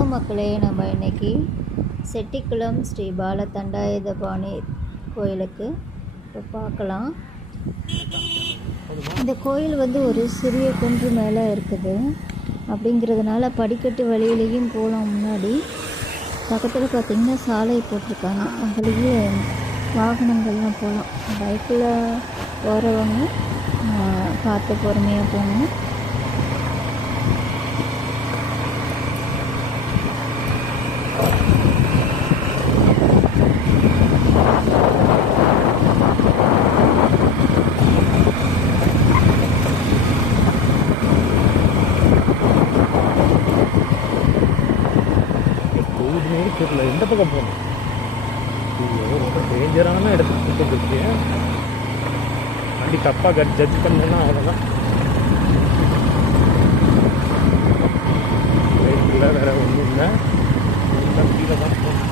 வணக்கம் மக்களே. நம்ம இன்னைக்கு செட்டிக்குளம் ஸ்ரீ பால தண்டாயுதபாணி கோயிலுக்கு இப்போ பார்க்கலாம். இந்த கோயில் வந்து ஒரு சிறிய குன்று மேலே இருக்குது. அப்படிங்கிறதுனால படிக்கட்டு வழியிலையும் போகலாம் முன்னாடி. பக்கத்தில் பார்த்திங்கன்னா சாலை போட்டிருக்காங்க. அதுலேயே வாகனங்கள்லாம் போகலாம். பைக்கில் போகிறவங்க பார்த்து பொறுமையாக போகணும். தெரியல பக்கம் போகணும் ரொம்ப டேஞ்சரான இடத்துக்கு கூப்பிட்டு இருக்கேன் வண்டி தப்பாக ஜட்ஜ் பண்ணேன்னா அவ்வளோதான் இல்லை வேறு ஒன்றும் இல்லை. எல்லாம் கீழே தான் போகணும்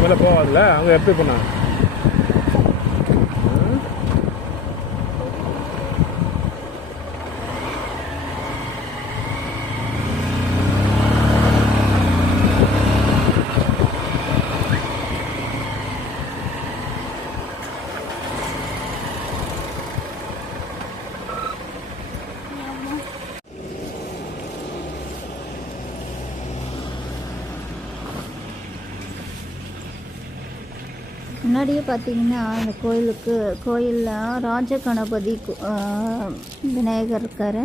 மேலே போகாதுல்ல? அவங்க எப்படி பண்ணாங்க முன்னாடியே பார்த்தீங்கன்னா அந்த கோயிலுக்கு கோயிலில் ராஜ கணபதி கு- ஆ, விநாயகர் இருக்கார்.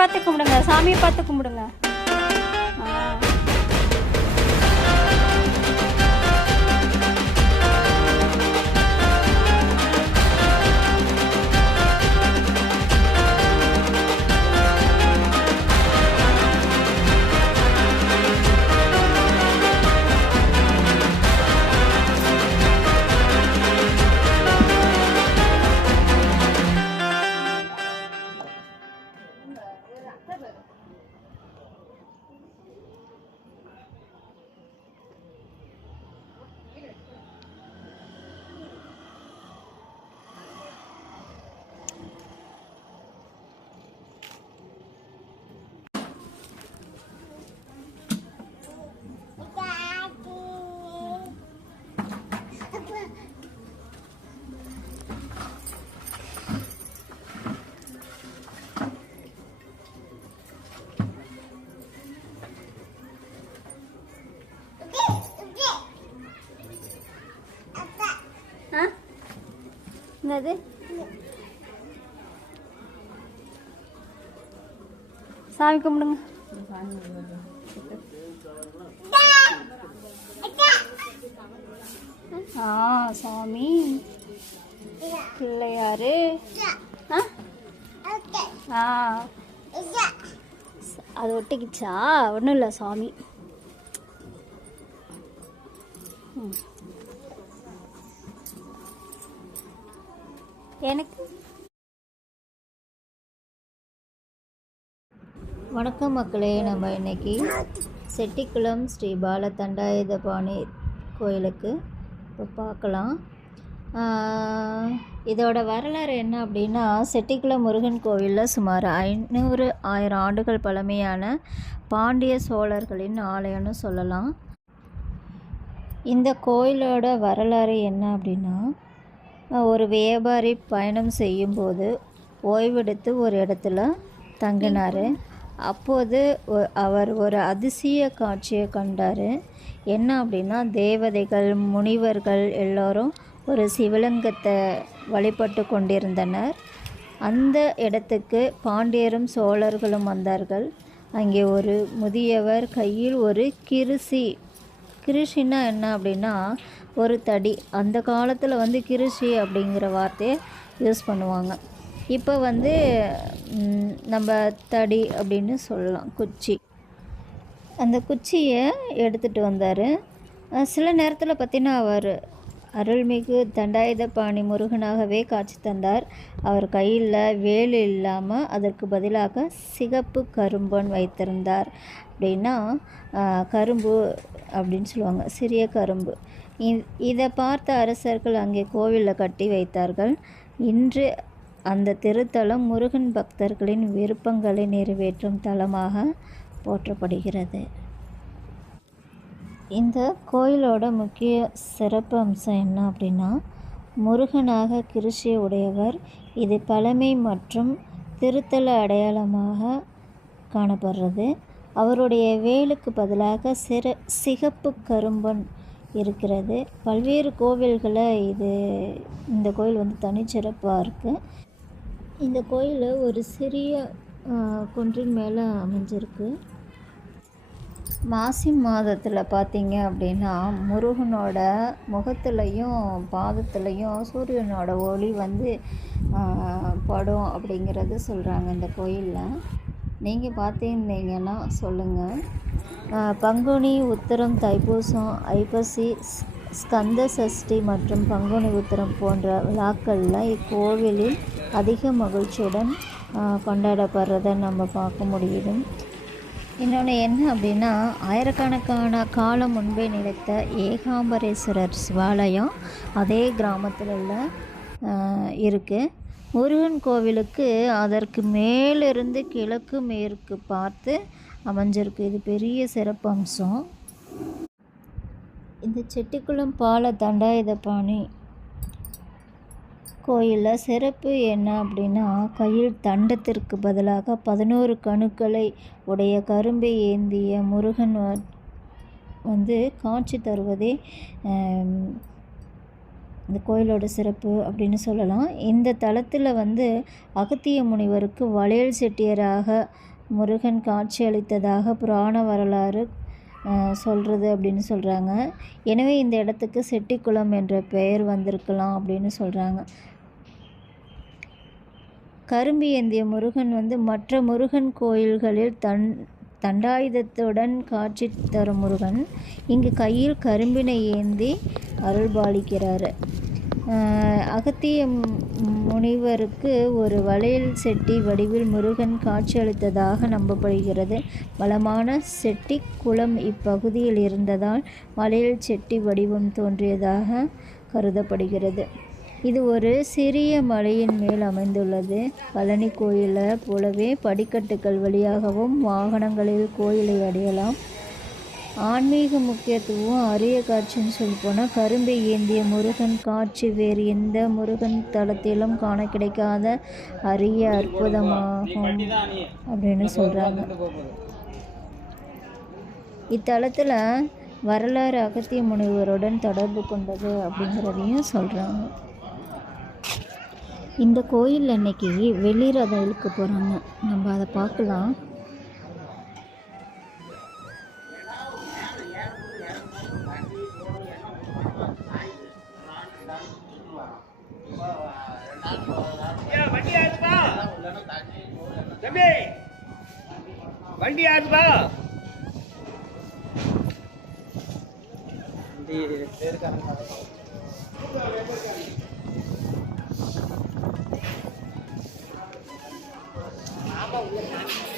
பார்த்து கும்பிடுங்க. சாமியை பார்த்து கும்பிடுங்க. என்னது? சாமி கும்பிடுங்க. ஆ சாமி. பிள்ளையாரு. ஆ? அது ஒட்டிக்கிச்சா? ஒன்றும் இல்லை சாமி. எனக்கு வணக்கம் மக்களே நம்ம இன்னைக்கு செட்டிக்குளம் ஸ்ரீ பால தண்டாயுதபாணி கோயிலுக்கு இப்போ பார்க்கலாம். இதோட வரலாறு என்ன அப்படின்னா செட்டிக்குளம் முருகன் கோவிலில் சுமார் ஐநூறு ஆயிரம் ஆண்டுகள் பழமையான பாண்டிய சோழர்களின் ஆலயம்னு சொல்லலாம். இந்த கோயிலோட வரலாறு என்ன அப்படின்னா ஒரு வியாபாரி பயணம் செய்யும்போது ஓய்வெடுத்து ஒரு இடத்துல தங்கினார். அப்போது அவர் ஒரு அதிசய காட்சியை கண்டார். என்ன அப்படின்னா தேவதைகள் முனிவர்கள் எல்லோரும் ஒரு சிவலிங்கத்தை வழிபட்டு கொண்டிருந்தனர். அந்த இடத்துக்கு பாண்டியரும் சோழர்களும் வந்தார்கள். அங்கே ஒரு முதியவர் கையில் ஒரு கிருஷி கிருஷின்னா என்ன அப்படின்னா ஒரு தடி அந்த காலத்தில் வந்து கிருஷி அப்படிங்கிற வார்த்தையை யூஸ் பண்ணுவாங்க. இப்போ வந்து நம்ம தடி அப்படின்னு சொல்லலாம் குச்சி. அந்த குச்சியை எடுத்துகிட்டு வந்தார். சில நேரத்தில் பார்த்தீங்கன்னா அவர் அருள்மிகு தண்டாயுதபாணி முருகனாகவே காட்சி தந்தார். அவர் கையில் வேலு இல்லாமல் அதற்கு பதிலாக சிகப்பு கரும்பன் வைத்திருந்தார். அப்படின்னா கரும்பு அப்படின்னு சொல்லுவாங்க சிறிய கரும்பு. இதை பார்த்த அரசர்கள் அங்கே கோவிலில் கட்டி வைத்தார்கள். இன்று அந்த திருத்தலம் முருகன் பக்தர்களின் விருப்பங்களை நிறைவேற்றும் தலமாக போற்றப்படுகிறது. இந்த கோயிலோட முக்கிய சிறப்பு அம்சம் என்ன அப்படின்னா முருகனாக கிருஷிய உடையவர் இது பழமை மற்றும் திருத்தல அடையாளமாக காணப்படுறது. அவருடைய வேலுக்கு பதிலாக சிற சிகப்பு கரும்பன் இருக்கிறது. பல்வேறு கோவில்களை இது இந்த கோயில் வந்து தனிச்சிறப்பாக இருக்குது இந்த கோயில் ஒரு சிறிய குன்றின் மேலே அமைஞ்சிருக்கு. மாசி மாதத்தில் பார்த்தீங்க அப்படின்னா முருகனோட முகத்துலையும் பாதத்துலையும் சூரியனோட ஒளி வந்து படும் அப்படிங்கிறது சொல்கிறாங்க இந்த கோயிலில். நீங்கள் பார்த்துருந்தீங்கன்னா சொல்லுங்கள் பங்குனி உத்திரம் தைப்பூசம் ஐப்பசி ஸ்- ஸ்கந்த சஷ்டி மற்றும் பங்குனி உத்திரம் போன்ற விழாக்களில் இக்கோவிலில் அதிக மகிழ்ச்சியுடன் கொண்டாடப்படுறதை நம்ம பார்க்க முடியுது. இன்னொன்று என்ன அப்படின்னா ஆயிரக்கணக்கான காலம் முன்பே நிலைத்த ஏகாம்பரேஸ்வரர் சிவாலயம் அதே கிராமத்தில் உள்ள இருக்குது முருகன் கோவிலுக்கு அதற்கு மேலிருந்து கிழக்கு மேற்கு பார்த்து அமைஞ்சிருக்கு. இது பெரிய சிறப்பம்சம். இந்த செட்டிக்குளம் பால தண்டாயுதபாணி கோயிலில் சிறப்பு என்ன அப்படின்னா கையில் தண்டத்திற்கு பதிலாக பதினோரு கணுக்களை உடைய கரும்பை ஏந்திய முருகன் வ- வந்து காட்சி தருவதே இந்த கோயிலோட சிறப்பு அப்படின்னு சொல்லலாம். இந்த தலத்தில் வந்து அகத்திய முனிவருக்கு வளையல் செட்டியராக முருகன் காட்சி அளித்ததாக புராண வரலாறு சொல்கிறது அப்படின்னு சொல்கிறாங்க எனவே இந்த இடத்துக்கு செட்டிக்குளம் என்ற பெயர் வந்திருக்கலாம் அப்படின்னு சொல்கிறாங்க கரும்பு ஏந்திய முருகன் வந்து மற்ற முருகன் கோயில்களில் தன் தண்டாயுதத்துடன் காட்சி தரும் முருகன் இங்கு கையில் கரும்பினை ஏந்தி அருள்பாலிக்கிறார். அகத்திய முனிவருக்கு ஒரு வளையல் செட்டி வடிவில் முருகன் காட்சியளித்ததாக நம்பப்படுகிறது. வளமான செட்டி குளம் இப்பகுதியில் இருந்ததால் வளையல் செட்டி வடிவம் தோன்றியதாக கருதப்படுகிறது. இது ஒரு சிறிய மலையின் மேல் அமைந்துள்ளது. பழனி கோயிலை போலவே படிக்கட்டுகள் வழியாகவும் வாகனங்களில் கோயிலை அடையலாம். ஆன்மீக முக்கியத்துவம் அரிய காட்சின்னு சொல்லி போனால் கரும்பை ஏந்திய முருகன் காட்சி வேறு எந்த முருகன் தலத்திலும் காண கிடைக்காத அரிய அற்புதமாகும் அப்படின்னு சொல்கிறாங்க இத்தலத்தில் வரலாறு அகத்திய முனிவருடன் தொடர்பு கொண்டது அப்படிங்கிறதையும் சொல்கிறாங்க இந்த கோயில் அன்னைக்கு வெள்ளி ரதம் இழுக்க போகிறாங்க நம்ம அதை பார்க்கலாம். வண்டி யாருப்பா தம்பி Bầu.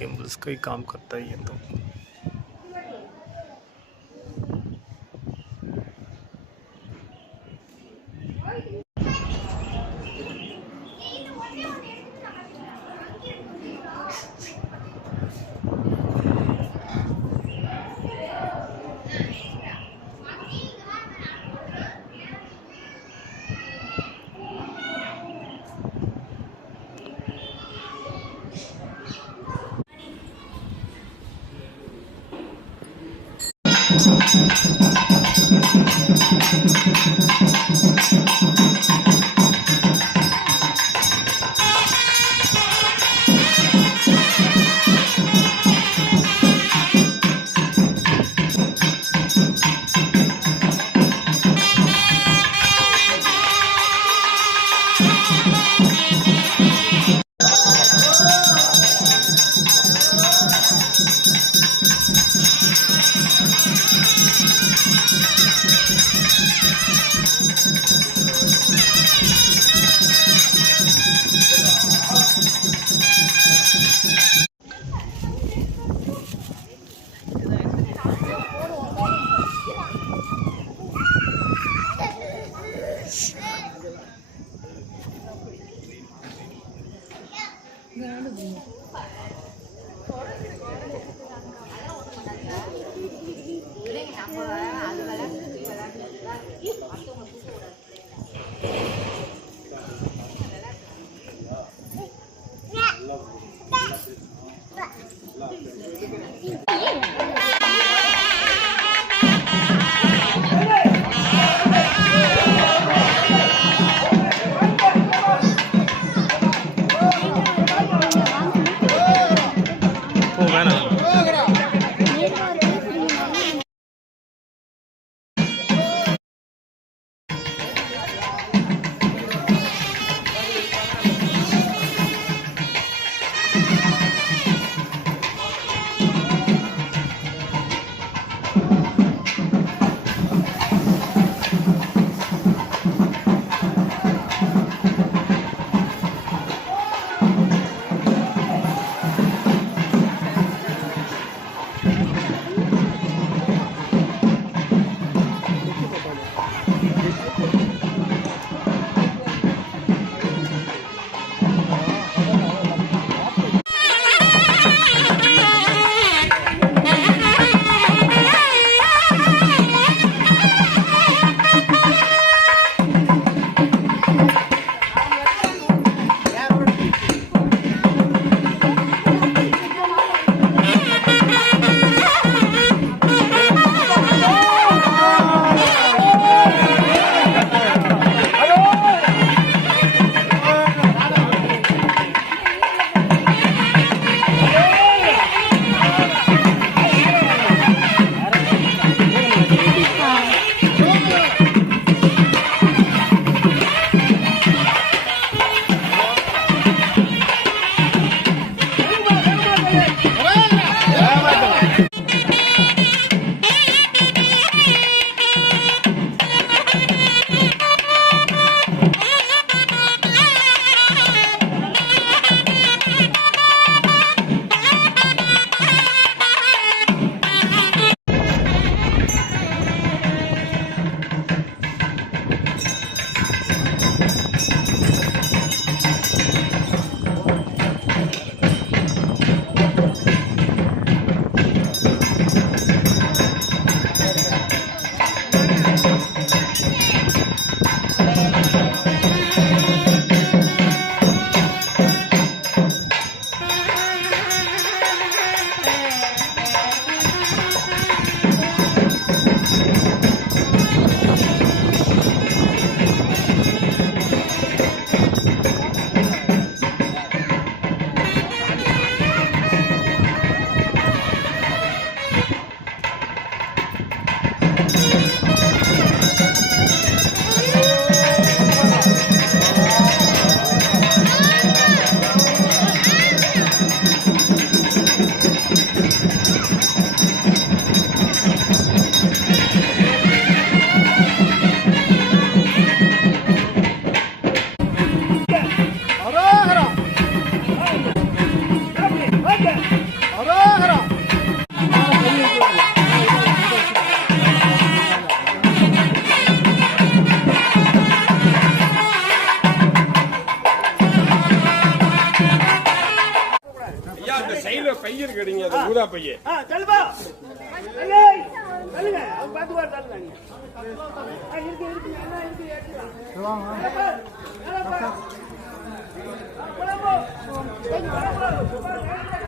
और का ही काम करता है ये तो। Nó được.